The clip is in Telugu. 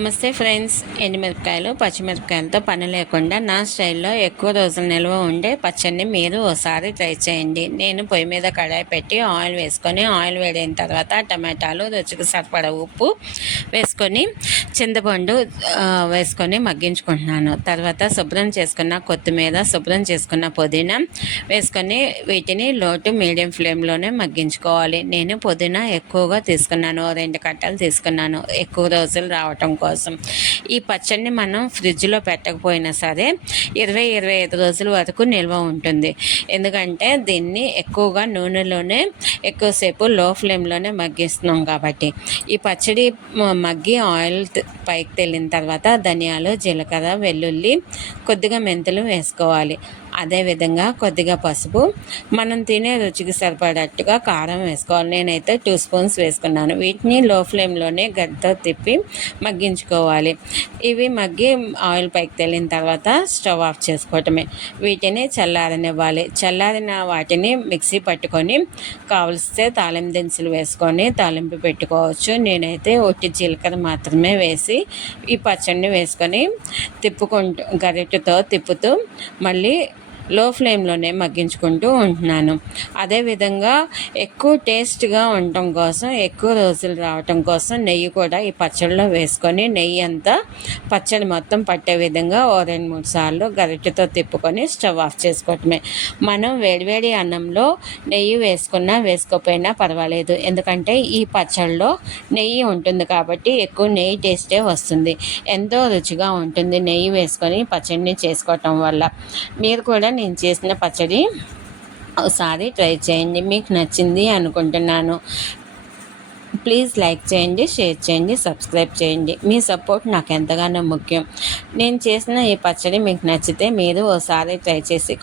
నమస్తే ఫ్రెండ్స్, ఎండుమిరపకాయలు పచ్చిమిరపకాయలతో పని లేకుండా నా స్టైల్లో ఎక్కువ రోజులు నిల్వ ఉండే పచ్చడిని మీరు ఒకసారి ట్రై చేయండి. నేను పొయ్యి మీద కడాయి పెట్టి ఆయిల్ వేసుకొని, ఆయిల్ వేడైన తర్వాత టమాటాలు, రుచికి సరిపడా ఉప్పు వేసుకొని, చింతపండు వేసుకొని మగ్గించుకుంటున్నాను. తర్వాత శుభ్రం చేసుకున్న కొత్తిమీర, శుభ్రం చేసుకున్న పుదీనా వేసుకొని వీటిని లో టు మీడియం ఫ్లేమ్లోనే మగ్గించుకోవాలి. నేను పుదీనా ఎక్కువగా తీసుకున్నాను, 2 కట్టలు తీసుకున్నాను ఎక్కువ రోజులు రావటం కోసం. ఈ పచ్చడిని మనం ఫ్రిడ్జ్లో పెట్టకపోయినా సరే 20-25 రోజుల వరకు నిల్వ ఉంటుంది. ఎందుకంటే దీన్ని ఎక్కువగా నూనెలోనే ఎక్కువసేపు లో ఫ్లేమ్లోనే మగ్గిస్తున్నాం కాబట్టి. ఈ పచ్చడి మగ్గి ఆయిల్ పైకి తేలిన తర్వాత ధనియాలు, జీలకర్ర, వెల్లుల్లి, కొద్దిగా మెంతులు వేసుకోవాలి. అదేవిధంగా కొద్దిగా పసుపు, మనం తినే రుచికి సరిపడట్టుగా కారం వేసుకోవాలి. నేనైతే 2 స్పూన్స్ వేసుకున్నాను. వీటిని లో ఫ్లేమ్లోనే గరిటెతో తిప్పి మగ్గించుకోవాలి. ఇవి మగ్గి ఆయిల్ పైకి తేలిన తర్వాత స్టవ్ ఆఫ్ చేసుకోవటమే. వీటిని చల్లారనివ్వాలి. చల్లారిన వాటిని మిక్సీ పట్టుకొని కావలిస్తే తాలింపు దినుసులు వేసుకొని తాలింపు పెట్టుకోవచ్చు. నేనైతే ఒట్టి జీలకర్ర మాత్రమే వేసి ఈ పచ్చడిని వేసుకొని గరిటెతో తిప్పుతూ మళ్ళీ లో ఫ్లేమ్లోనే మగ్గించుకుంటూ ఉంటున్నాను. అదేవిధంగా ఎక్కువ టేస్ట్గా ఉండటం కోసం, ఎక్కువ రోజులు రావటం కోసం నెయ్యి కూడా ఈ పచ్చడిలో వేసుకొని, నెయ్యి అంతా పచ్చడి మొత్తం పట్టే విధంగా 2-3 సార్లు గరిటెతో తిప్పుకొని స్టవ్ ఆఫ్ చేసుకోవటమే. మనం వేడివేడి అన్నంలో నెయ్యి వేసుకున్నా వేసుకోకపోయినా పర్వాలేదు. ఎందుకంటే ఈ పచ్చడిలో నెయ్యి ఉంటుంది కాబట్టి ఎక్కువ నెయ్యి టేస్టే వస్తుంది. ఎంతో రుచిగా ఉంటుంది నెయ్యి వేసుకొని పచ్చడిని చేసుకోవటం వల్ల. మీరు కూడా నేను చేసిన పచ్చడి ఒకసారి ట్రై చేయండి. మీకు నచ్చింది అనుకుంటున్నాను. ప్లీజ్ లైక్ చేయండి, షేర్ చేయండి, సబ్స్క్రైబ్ చేయండి. మీ సపోర్ట్ నాకు ఎంతగానో ముఖ్యం. నేను చేసిన ఈ పచ్చడి మీకు నచ్చితే మీరు ఒకసారి ట్రై చేసి